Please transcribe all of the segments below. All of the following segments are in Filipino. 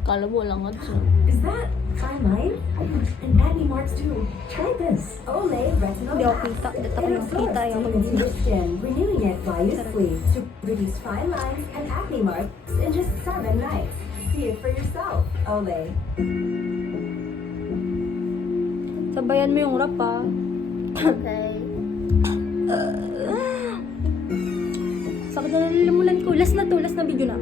Kala mo lang nga siya. Is that fine line? And acne marks too. Try this. Olay Retinol Hindi ako Max. kita. Dito It ako absorbs nakita yung into your skin, renewing it while you sleep to reduce fine lines and acne marks in just 7 nights. See it for yourself. Olay. Sabayan mo yung rap, ah. Okay. Sakit na nalilimulan ko. Last na to. Last na video na.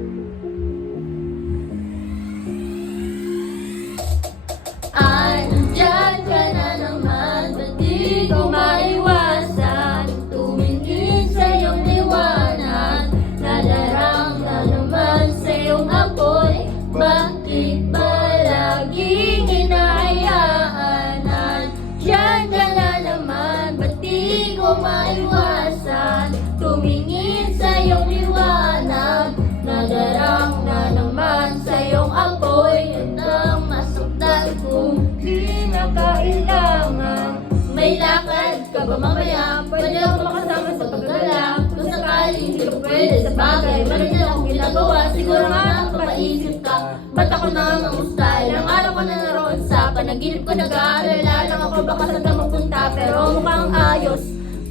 Andyan ka na naman, ba't di ko maiwasan? Tumingin sa iyong liwanag, nadarang na naman sa iyong apoy. Bakit ba laging hinahayaan? Andyan ka na naman, ba't di ko maiwasan? Tumingin sa iyong liwanag, nadarang na naman sa iyong apoy. Yan ang masuktan kung di na kailangan. May lakad ka ba mamaya? Pwede ako makasama sa paggala. Kung sakaling hindi ka pwede sa bagay, meron na akong ginagawa. Siguro nga nakapaisip ka, ba't ako nangangamusta? Ilang araw ko na naroon sa panaginip ko, nag-aalala lang ako baka saan ka magpunta. Pero mukhang ayos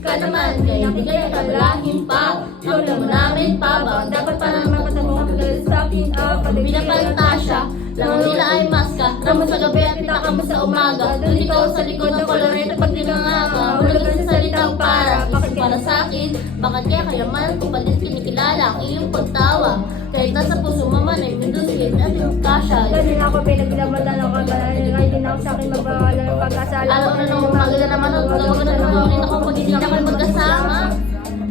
ka naman, kaya hindi kaya kalahin pa. Alam mo namin pa ba, dapat pa naman matanong sa akin pinapantasya. Lang nila ay maska, ramo sa gabi at pitaka mo sa umaga. Doon ikaw sa likod ng kolorete pag dinanganga. Hulog sa salitang para, bakit para sa akin? Bakit kaya kayaman kung palit kinikilala ang iyong pagtawa? Kahit nasa puso maman ay mindusin at yung kasya. Ganun ako pinagdamatan ako. Kahit din ako sa akin magpapakala ng pag-asa. Alam mo na nung umaga na naman ako, tawag na naman ako pag hindi na kayo magkasama.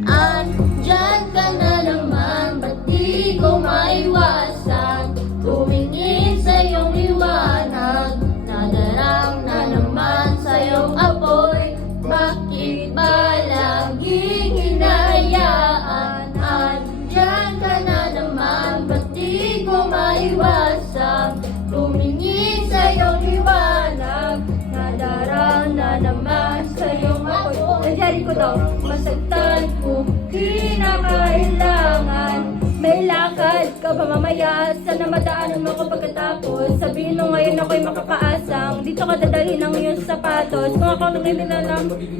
Andyan ka na naman, ba't di ko maiwasan? Tumingin sa iyong liwanag, nadarang na naman sa iyong apoy. Bakit ba laging hinahayaan? Andyan ka na naman, ba't di ko maiwasan? Tumingin sa iyong liwanag, nadarang na naman sa iyong apoy. Nandiyarin ko daw. Masagtan ko, di na kailangan. May lakad ka ba mamaya? Sana madaanan mo ko pagkatapos. Sabihin mo ngayon ako'y makakaasang. Dito ka dadalhin ang iyong sapatos. Kung ako nangilalang wait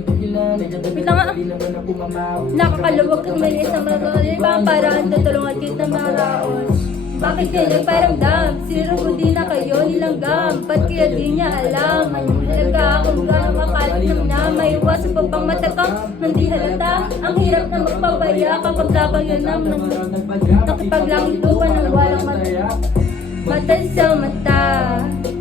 lang nga. Nakakaluwag kang malinis na ibang paraan. Tutulungan kita maraos. Bakit kayo nagparamdam? Sinuro ko di na kayo nilanggam. Ba't kaya di niya alam? Anong halaga kung gano'ng makalim na may iwasan pa bang matakang hindi halata? Ang hirap na magpabaya kapag kabayan naman nakipaglangiluan ng walang mata sa mata,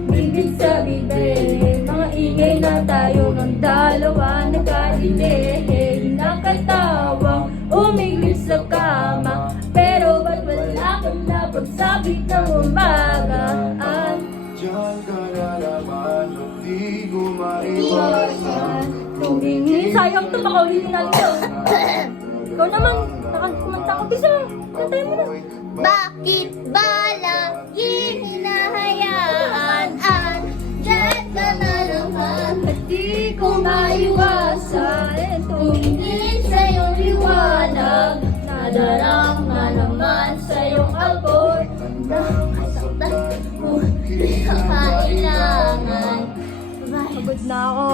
bibig sa bibig. Mga ingay na tayo ng dalawa nagkalilih. Nakatawang umiglit sa kama, pero ba't wala kang napagsabit ng umaga? Diyan ka na naman, di ko maiwasan. Tumingin, sayang to, baka ulitin natin to. Ikaw naman, kumanta ko. Bisa, kantay mo na. Bakit ba laging hinahayaan? Andyan ka na naman, ba't di ko maiwasan? Tumingin sa iyong liwanag, nadarang na naman sa iyong apoy. Nasaktan ko, di ka kailangan. Pagod na ako.